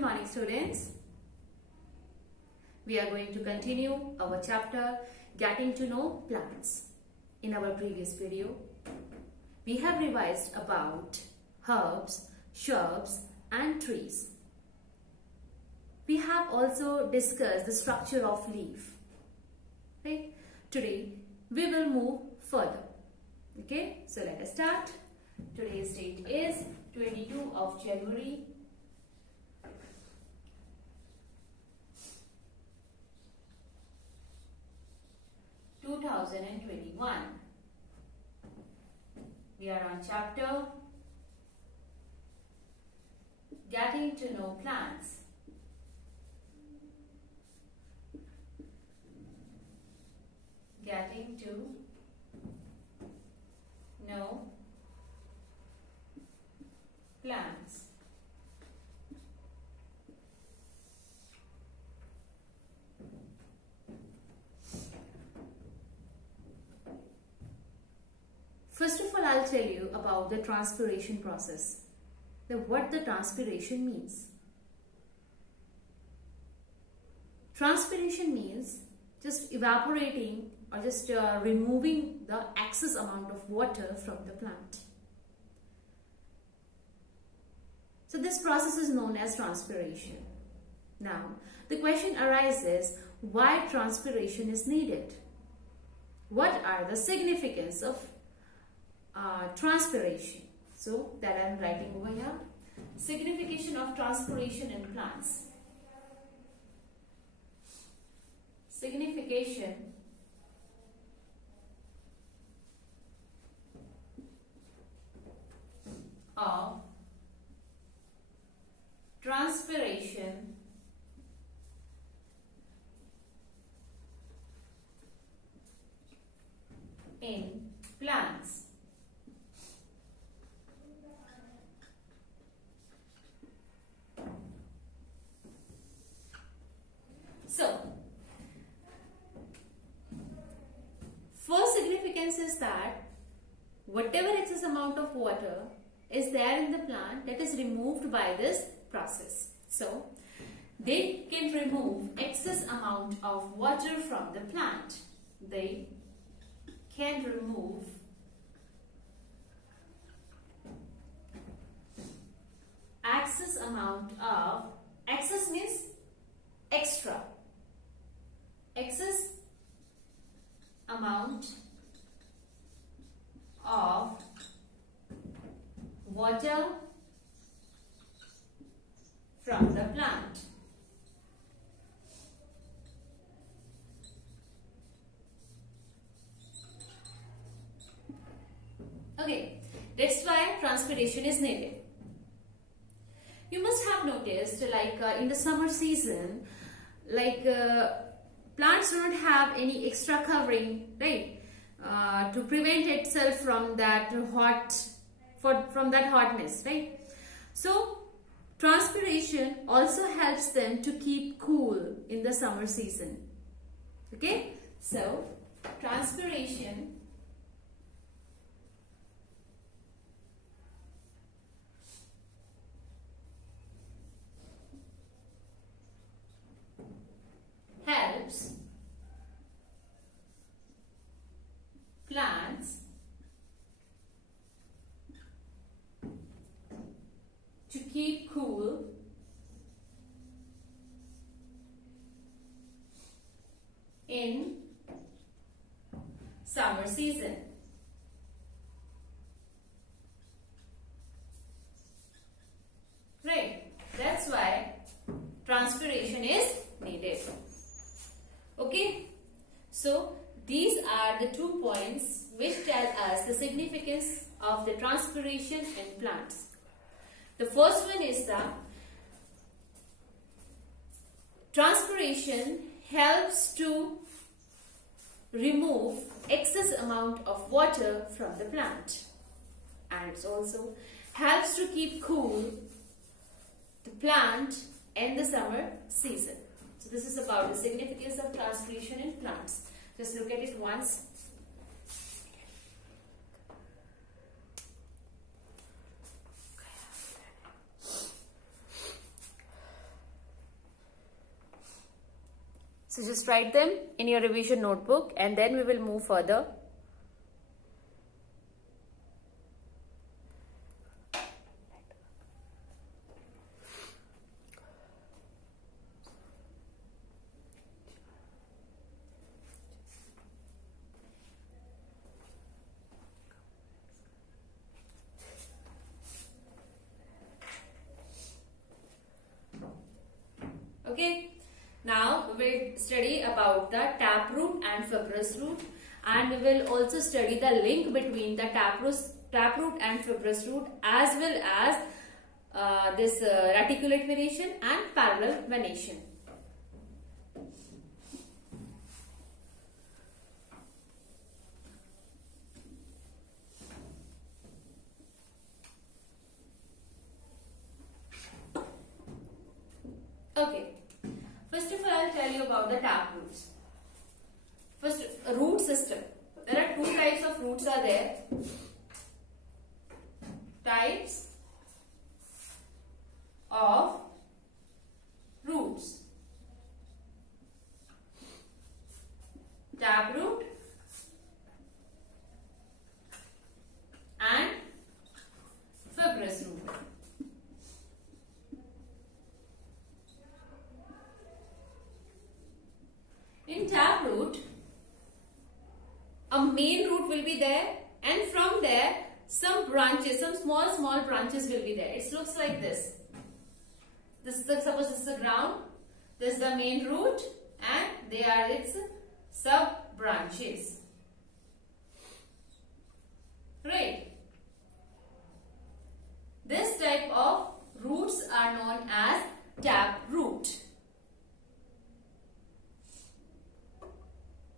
Good morning, students. We are going to continue our chapter Getting to Know Plants. In our previous video, we have revised about herbs, shrubs and trees. We have also discussed the structure of leaf. Right? Today, we will move further. Okay, so let us start. Today's date is 22 of January 2021. We are on chapter Getting to Know Plants. Getting to know plants. First of all, I'll tell you about the transpiration process. What the transpiration means. Transpiration means just evaporating or just removing the excess amount of water from the plant. So this process is known as transpiration. Now, the question arises, why transpiration is needed? What are the significance of transpiration? So that I am writing over here. Signification of transpiration in plants. Signification of transpiration in plants. So, first significance is that whatever excess amount of water is there in the plant, that is removed by this process. So, they can remove excess amount of water from the plant. They can remove excess amount of, excess means extra, excess amount of water from the plant. Okay, that's why transpiration is needed. You must have noticed, in the summer season, plants don't have any extra covering, right? To prevent itself from that hotness, right? So transpiration also helps them to keep cool in the summer season. Okay, so transpiration helps plants to keep cool in summer season. Right, that's why transpiration is needed. Okay, so these are the 2 points which tell us the significance of the transpiration in plants. The first one is that transpiration helps to remove excess amount of water from the plant, and it also helps to keep cool the plant in the summer season. So this is about the significance of transpiration in plants. Just look at it once. So just write them in your revision notebook and then we will move further. Okay, now we will study about the taproot and fibrous root, and we will also study the link between the taproot and fibrous root, as well as this reticulate venation and parallel venation. Okay. First of all, I'll tell you about the taproots. First, root system. There are two types of roots are there. Types of roots. Taproot and fibrous root. In taproot, a main root will be there, and from there some branches, some small branches will be there. It looks like this. This is suppose this is the ground, this is the main root, and they are its sub branches. Right. This type of roots are known as taproot.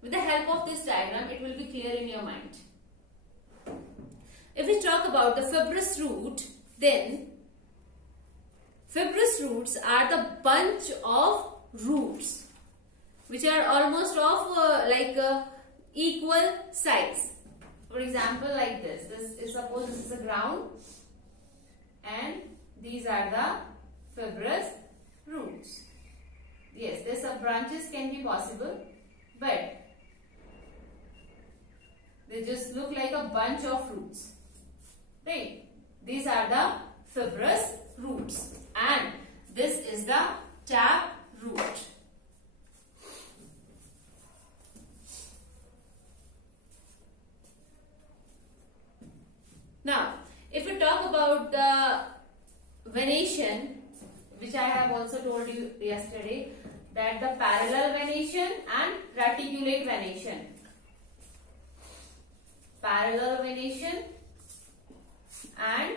With the help of this diagram, it will be clear in your mind. If we talk about the fibrous root, then fibrous roots are the bunch of roots which are almost of equal size. For example, like this. This is suppose this is the ground, and these are the fibrous roots. Yes, their sub branches can be possible, but they just look like a bunch of roots. Right? These are the fibrous roots, and this is the tap root. Now, if we talk about the venation, which I have also told you yesterday, that the parallel venation and reticulate venation. Parallel venation and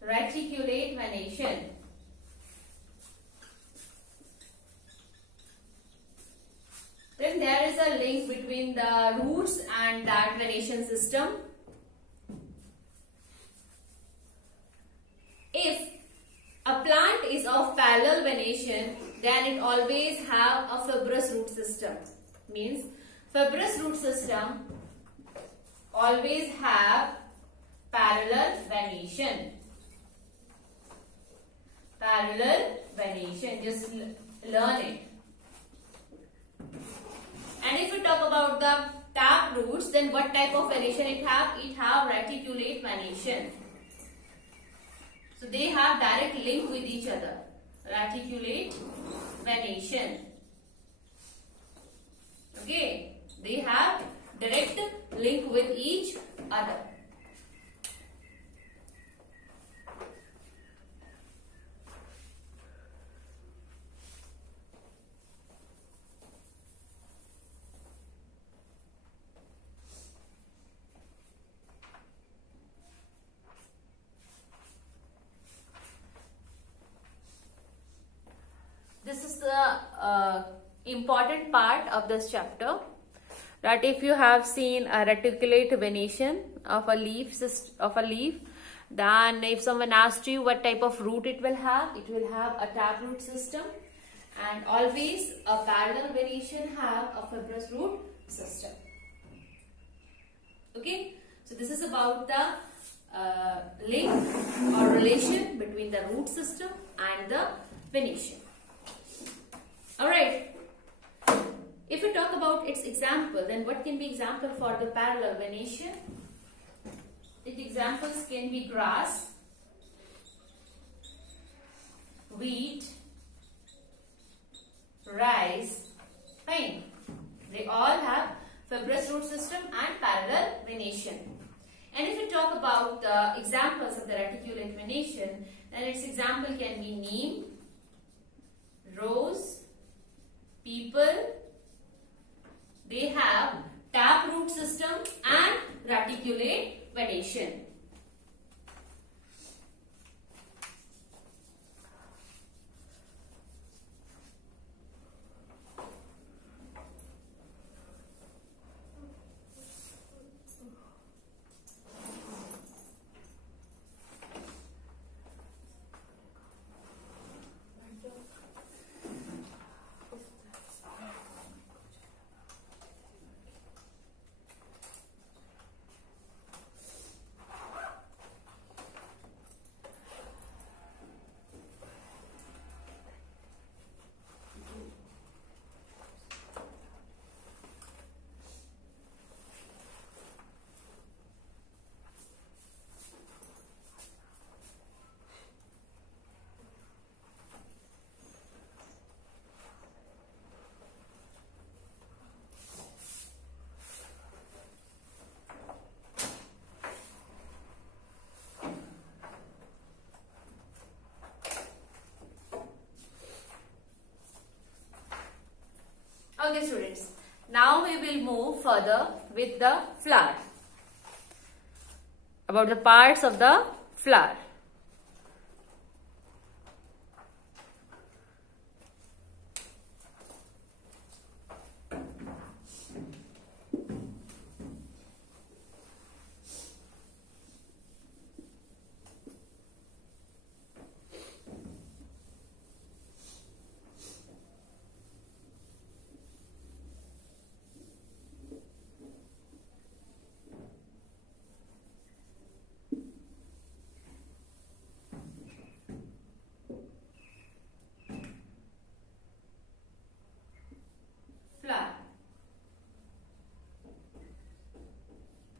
reticulate venation. Then there is a link between the roots and that venation system. If a plant is of parallel venation, then it always have a fibrous root system. Means fibrous root system always have parallel venation. Parallel venation, just learn it. And if we talk about the tap roots, then what type of venation it have? It have reticulate venation. So they have direct link with each other. Reticulate venation. Okay, they have direct link with each other. This is the important part of this chapter, that if you have seen a reticulate venation of a leaf, then if someone asked you what type of root it will have a taproot system, and always a parallel venation have a fibrous root system. Okay, so this is about the link or relation between the root system and the venation. Alright. If you talk about its example, then what can be example for the parallel venation? Its examples can be grass, wheat, rice, fine. They all have fibrous root system and parallel venation. And if you talk about the examples of the reticulate venation, then its example can be neem, rose, people. They have tap root system and reticulate venation. Okay students, now we will move further with the flower. About the parts of the flower.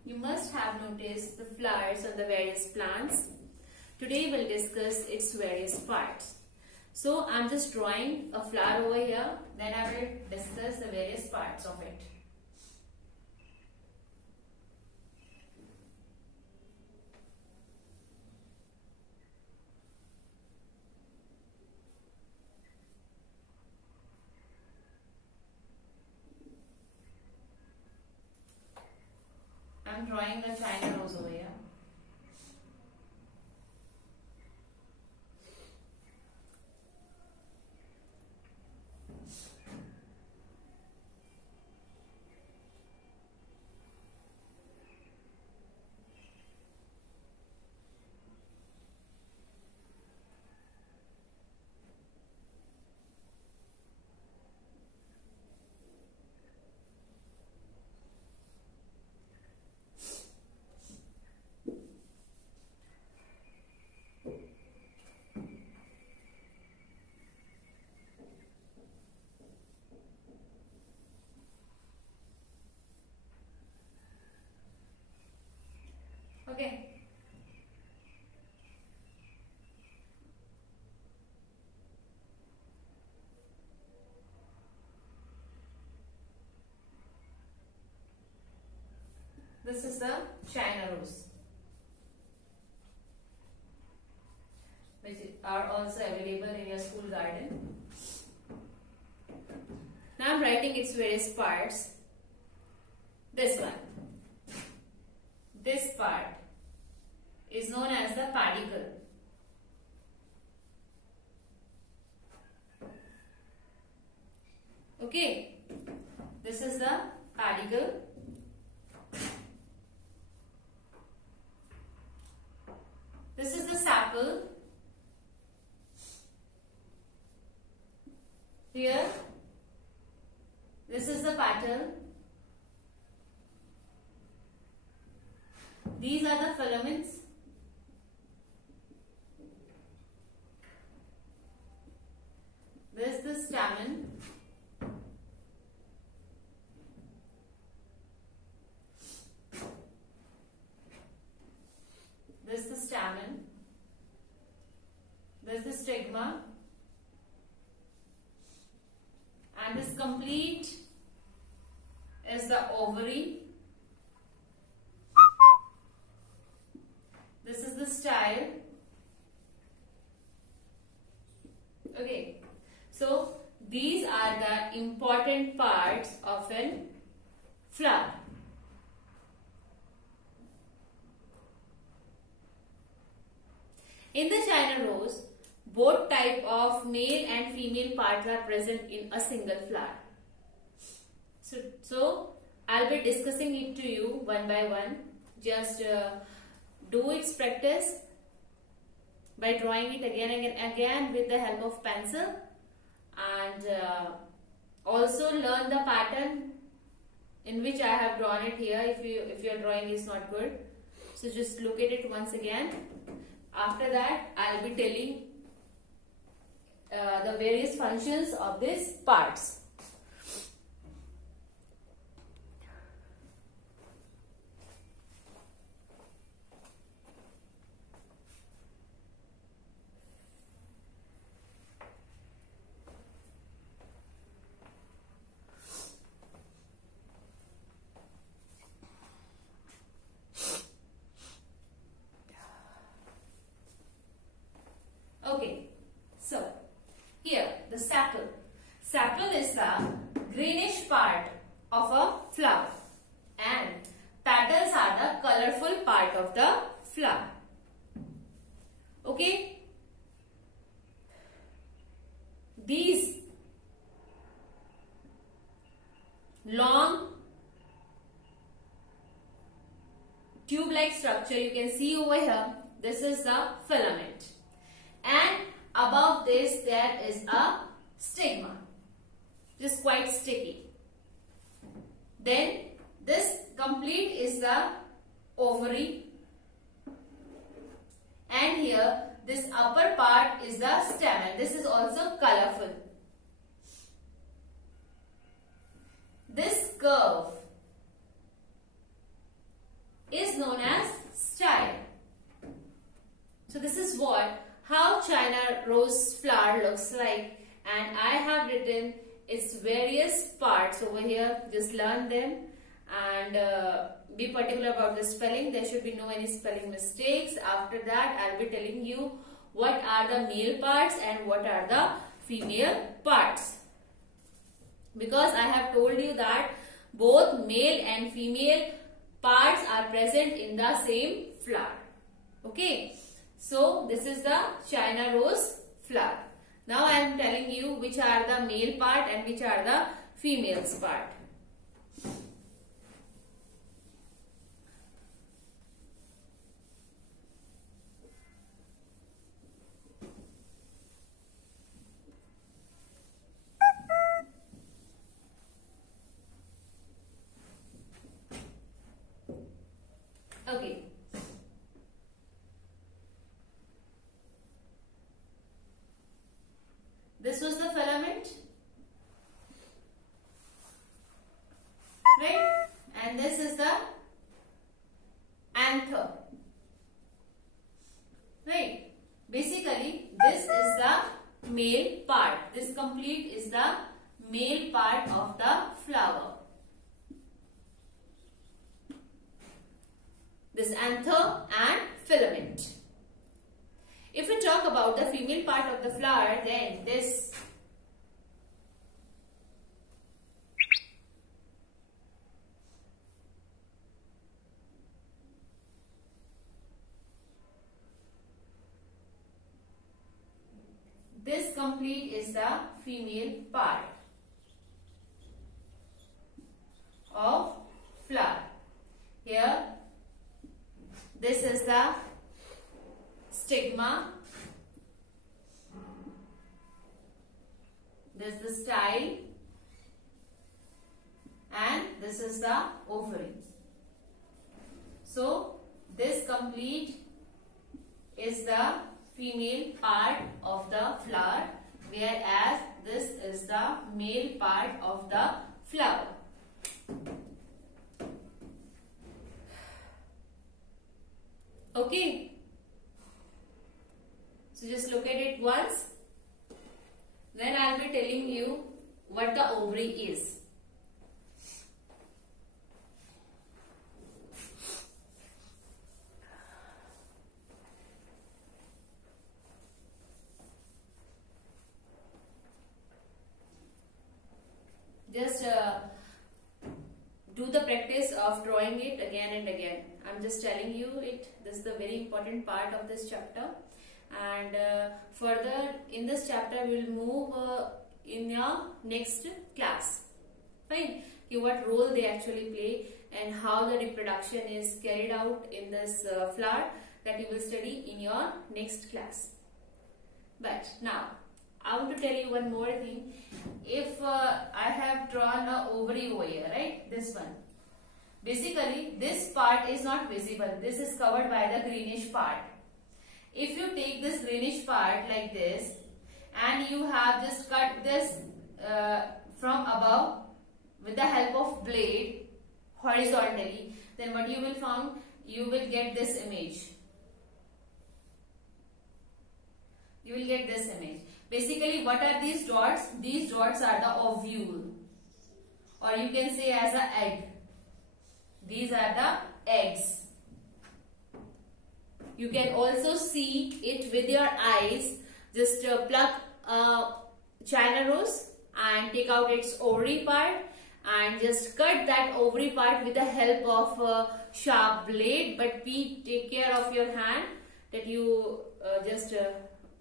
You must have noticed the flowers on the various plants. Today we'll discuss its various parts. So I'm just drawing a flower over here, then I will discuss the various parts of it. I'm drawing the China rose over here. Okay. This is the China rose, which are also available in your school garden. Now I'm writing its various parts. This one. This part is known as the pedicle. Okay, this is the pedicle. This is the sepal. Here, this is the petal. These are the filaments. This is the stamen. stigma, and this complete is the ovary. This is the style. Okay, so these are the important parts of a flower. In the China rose, both type of male and female parts are present in a single flower. So I'll be discussing it to you one by one. Just do its practice by drawing it again and again with the help of pencil, and also learn the pattern in which I have drawn it here if your drawing is not good. So just look at it once again. After that, I'll be telling the various functions of these parts. Okay, so here the sepal. Sepal is the greenish part of a flower, and petals are the colorful part of the flower. Okay, these long tube-like structure you can see over here, this is the filament. And above this there is a stigma, just quite sticky. Then this complete is the ovary, and here this upper part is the stamen. This is also colorful. This curve is known as style. So this is how China rose flower looks like, and I have written its various parts over here. Just learn them and be particular about the spelling. There should be no any spelling mistakes. After that, I'll be telling you what are the male parts and what are the female parts, because I have told you that both male and female parts are present in the same flower. Okay. So this is the China rose flower. Now I am telling you which are the male part and which are the females part. Okay. This was the filament, right? And this is the anther, right? Basically, this is the male part. This complete is the male part of the flower. This anther and filament. If we talk about the female part of the flower, then this complete is the female part of flower. Here, this is the stigma, this is the style, and this is the ovary. So this complete is the female part of the flower, whereas this is the male part of the flower. Okay. So just look at it once. Then I'll be telling you what the ovary is. Just do the practice of drawing it again and again. I'm just telling you it. This is the very important part of this chapter. And further in this chapter we will move in your next class. Fine. Okay, what role they actually play and how the reproduction is carried out in this flower, that you will study in your next class. But now I want to tell you one more thing. If I have drawn an ovary over here, right? This one. Basically, this part is not visible. This is covered by the greenish part. If you take this greenish part like this and you have just cut this from above with the help of blade horizontally, then what you will find? You will get this image. You will get this image. Basically, what are these dots? These dots are the ovule, or you can say as an egg. These are the eggs. You can also see it with your eyes. Just pluck China rose and take out its ovary part and just cut that ovary part with the help of a sharp blade. But take care of your hand, that you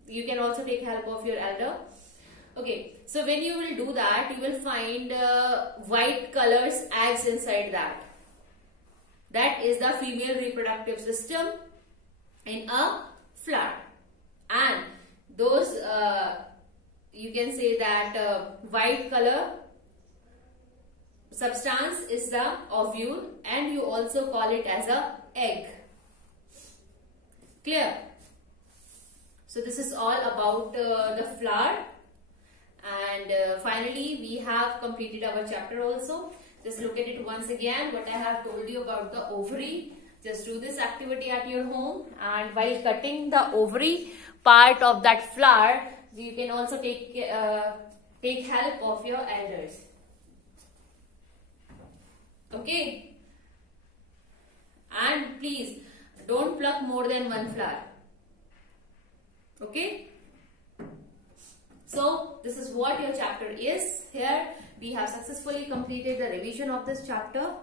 you can also take help of your elder. Okay, so when you will do that, you will find white colors eggs inside that. That is the female reproductive system in a flower. And those, you can say that white color substance is the ovule, and you also call it as a egg. Clear? So this is all about the flower, and finally we have completed our chapter also. Just look at it once again, what I have told you about the ovary. Just do this activity at your home, and while cutting the ovary part of that flower, you can also take help of your elders. Okay? And please don't pluck more than one flower. Okay, so this is what your chapter is. Here we have successfully completed the revision of this chapter.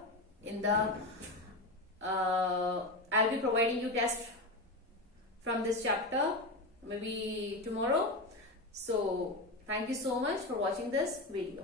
In the I'll be providing you tests from this chapter maybe tomorrow. So thank you so much for watching this video.